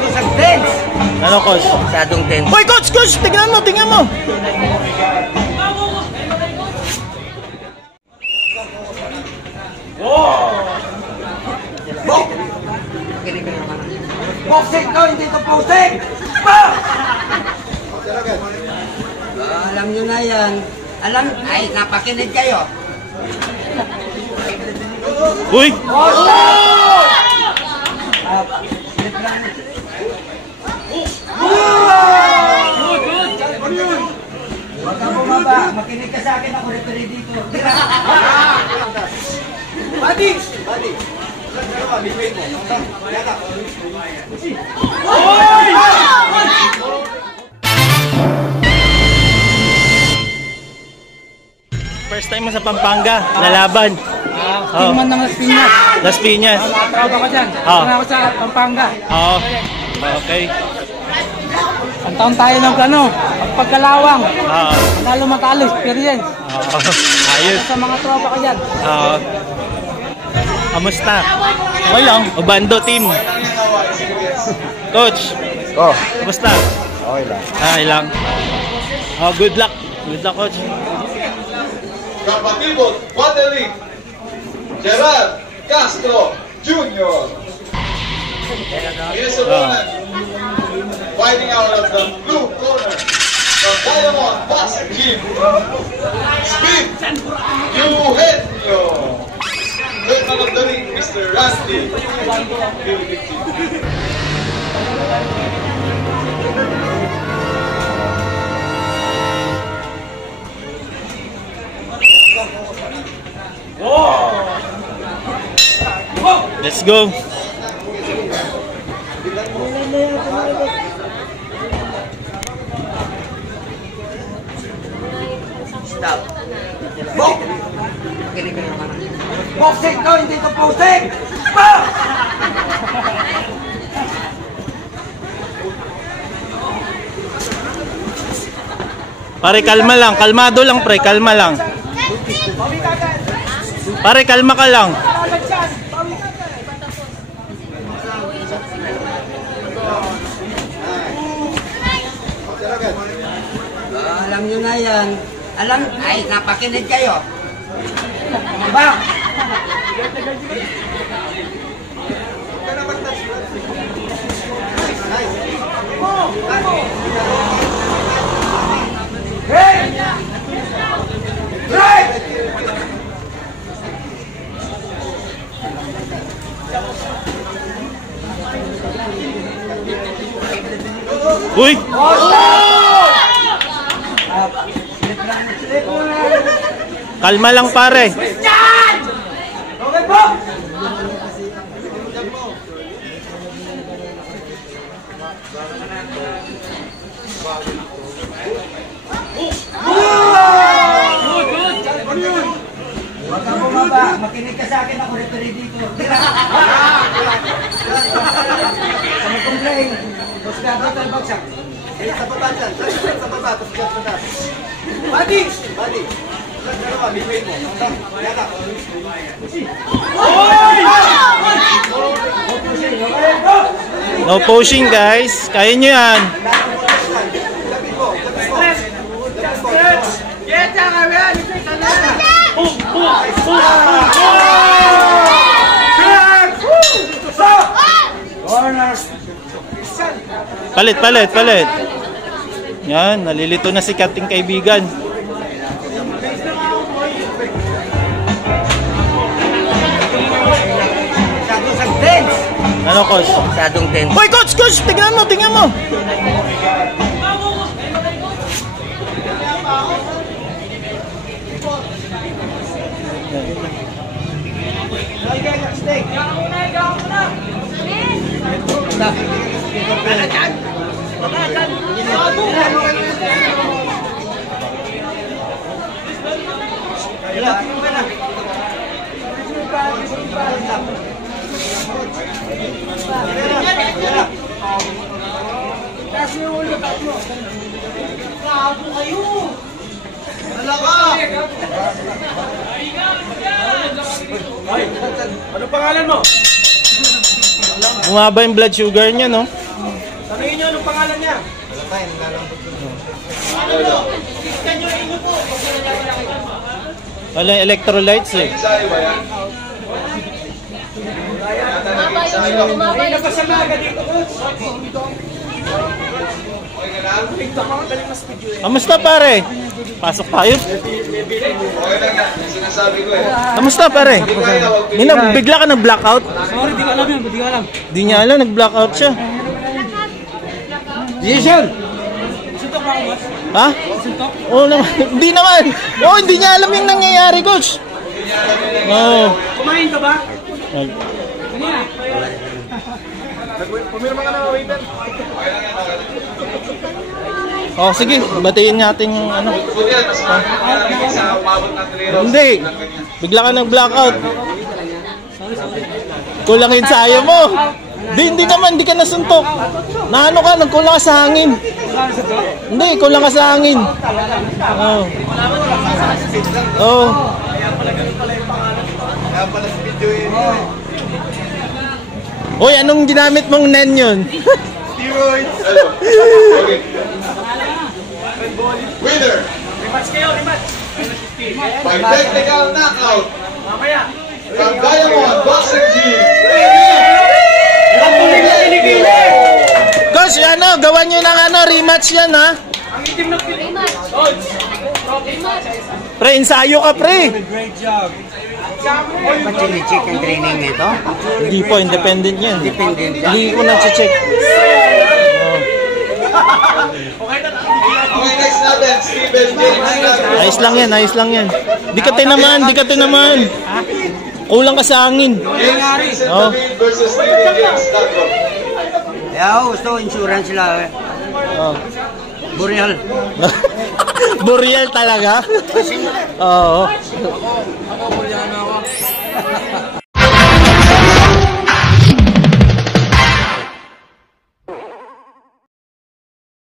Masyadong tense. Ano, coach? Masyadong tense. Hoy, coach! Tingnan mo, tingnan mo! Bok! Makinig ka naman. Boxing to, hindi to posing! Alam nyo na yan. Ay, napakinig kayo. Uy! Huwag kang bumaba. Makinig ka sa akin. Ako referee dito. Buddy! Buddy! First time mo sa Pampanga, nalaban. Tingman ng Las Piñas. Las Piñas. Trabaho ko dyan. Trabaho ako sa Pampanga. Oo. Okay. Ang taon tayo ng pagkalawang. Oo. Talo matalo, experience. Ayos. Sa mga tropa ko dyan. Oo. Kamusta? Okay lang. Obando team. Coach. Oh. Kamusta? Okay lang. Okay lang. Oh, good luck. Good luck, coach. Kapatibot, Waterlink, Gerard Castro Jr. His opponent, fighting out of the blue corner, from Diamond Pass Gym, Speed Eugenio. Third man of the ring, Mr. Randy. Let's go. Stop. Bok! Makinig ka naman. Boxing to, hindi to posing! Pare, kalma lang. Kalmado lang, pre. Kalma lang. Pare, kalma ka lang. Alam nyo na yan. Ay, napakinig kayo. Diba? Hey! Right! Uy! Kalma lang, pare. Okay po! Huwag kang bumaba. Makinig ka sa akin. Ako referee dito. Sa mag-complain. Tapos gagawin tayo bagsak. Sa baba dyan. Sa baba. Tapos gagawin tayo. Buddy! Buddy! No pushing, guys. Kaya nyo yan. Palit. Yan, nalilito na si kating kaibigan. Masyadong tense. Ano, coach? Masyadong tense. Hoy, coach! Tingnan mo, tingnan mo! Ano pangalan mo? Bumaba yung blood sugar niya, no? Tanungin nyo anong pangalan niya. Wala yung electrolytes eh. Sa'yo ba yan? May napasama ka dito, coach. Kamusta pare? Pasok tayo. Okay lang yan. Yung sinasabi ko eh. Kamusta pare? Bigla ka nag-blackout? Sorry, di ko alam yun. Di ko alam. Di niya alam, nag-blackout siya. Jason! Suntok ba ako, boss? Ha? Suntok? Oo naman. Hindi naman. Oo, hindi niya alam yung nangyayari, coach. Oo. Kumain ka ba? Ay. Kanina. Pumirma ka na, waiter. Oh, sige. Batiin natin yung ano. Buti yan, mas marami sa umabot ng 3 rounds. Hindi. Bigla ka nag-blackout. Kulang yung ensayo mo. Hindi naman, hindi ka nasuntok. Naano ka, nagkulang ka sa hangin. Hindi, kulang ka sa hangin. Oo. Oo. Kaya pala sa video yun. Uy, anong ginamit mong nen yun? Steroids. Hello. Okay. Winner. Rematch kayo, rematch. By technical knockout. Mamaya. From Diamond Boxing Gym. Coach, ano, gawan nyo ng ano, rematch yan ha? Ang itim na rematch. Pre, ensayo ka pre. Ba't sinicheck ang training nito? Hindi po, independent yan. Dependent yan. Hindi ko na-check. Okay, next natin, Steven James. Ayos lang yan, ayos lang yan. Di ka tinaman, di ka tinaman. Kulang ka sa hangin. James Oh. David versus Steven James. Tago. Kaya gusto insurance sila. Oh. Burial. Boreal talaga? Oo.